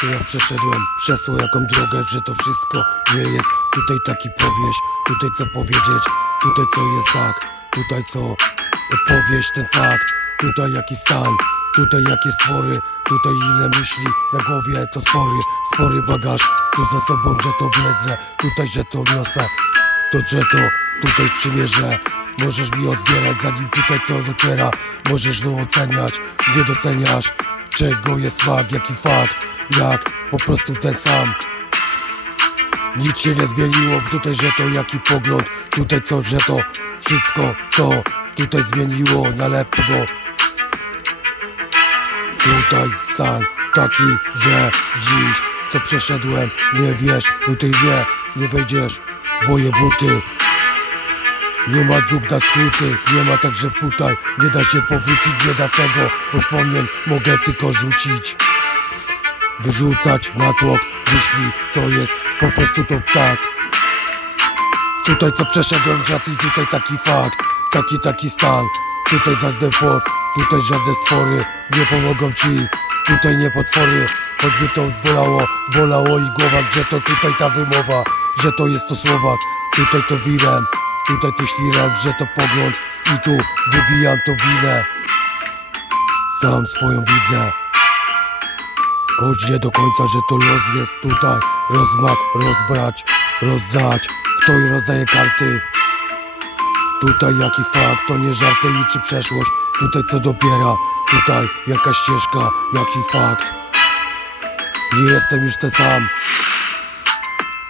co ja przeszedłem Przez jaką drogę, że to wszystko nie jest. Tutaj taki powieść, tutaj co powiedzieć Tutaj co jest tak, tutaj co opowieść ten fakt. Tutaj jaki stan, tutaj jakie stwory Tutaj ile myśli na głowie to spory. Spory bagaż, tu za sobą, że to wiedzę Tutaj, że to niosę. To, że to tutaj przymierzę. Możesz mi odbierać zanim tutaj co dociera. Możesz to oceniać, nie doceniasz Czego jest smak, jaki fakt Jak po prostu ten sam. Nic się nie zmieniło, tutaj że to jaki pogląd. Tutaj co, że to wszystko to Tutaj zmieniło na lepszego Tutaj stan taki, że dziś co przeszedłem Nie wiesz, tutaj nie, nie wejdziesz. Moje buty nie ma dróg na skróty, nie ma także tutaj Nie da się powrócić, nie da tego Bo wspomnień mogę tylko rzucić Wyrzucać na tłok myśli, co jest Po prostu to tak. Tutaj co przeszedłem, żaden tutaj taki fakt Taki, taki stan Tutaj żaden port, tutaj żadne stwory Nie pomogą ci, tutaj nie potwory Choćby to bolało, bolało i głowa Że to tutaj ta wymowa, że to jest to Słowak Tutaj to wirem, tutaj to świrem Że to pogląd i tu wybijam to winę. Sam swoją widzę Choć nie do końca, że to los jest tutaj. Rozmach, rozbrać, rozdać. Kto rozdaje karty? Tutaj jaki fakt, to nie żarty liczy przeszłość. Tutaj co dopiera, tutaj jaka ścieżka, jaki fakt? Nie jestem już ten sam.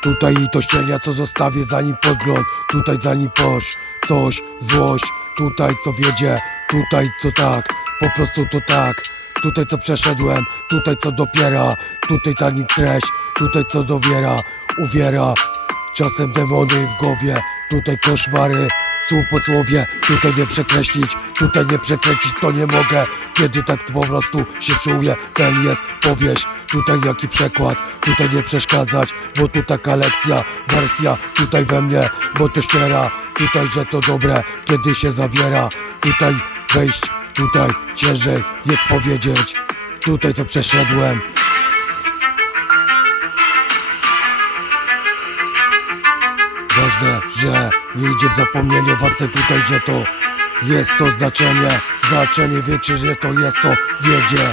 Tutaj i to ścienia, co zostawię zanim podgląd. Tutaj zanim poś, coś, złość. Tutaj co wiedzie, tutaj co tak. Po prostu to tak Tutaj co przeszedłem, tutaj co dopiera. Tutaj zanim treść, tutaj co dowiera. Uwiera, czasem demony w głowie Tutaj koszmary, słów po słowie Tutaj nie przekreślić, tutaj nie przekręcić To nie mogę, kiedy tak po prostu się czuję Ten jest powieść, tutaj jaki przekład Tutaj nie przeszkadzać, bo tu taka lekcja Wersja tutaj we mnie, bo to ściera. Tutaj, że to dobre, kiedy się zawiera. Tutaj wejść, tutaj ciężej jest powiedzieć. Tutaj co przeszedłem. Ważne, że nie idzie w zapomnienie własne tutaj, że to jest to znaczenie. Znaczenie wiecie, że to jest to wiedzie.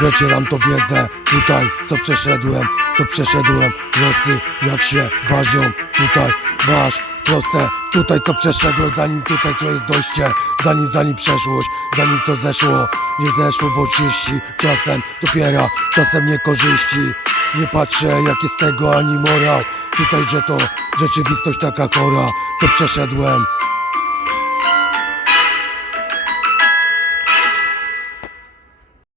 Wycieram to wiedzę. Tutaj, co przeszedłem, co przeszedłem. Losy jak się ważą, tutaj masz proste Tutaj co przeszedłem, zanim tutaj co jest dojście Zanim, zanim przeszłość, zanim co zeszło. Nie zeszło, bo czyści czasem dopiera Czasem niekorzyści Nie patrzę jak jest tego ani morał. Tutaj, że to rzeczywistość taka chora Co przeszedłem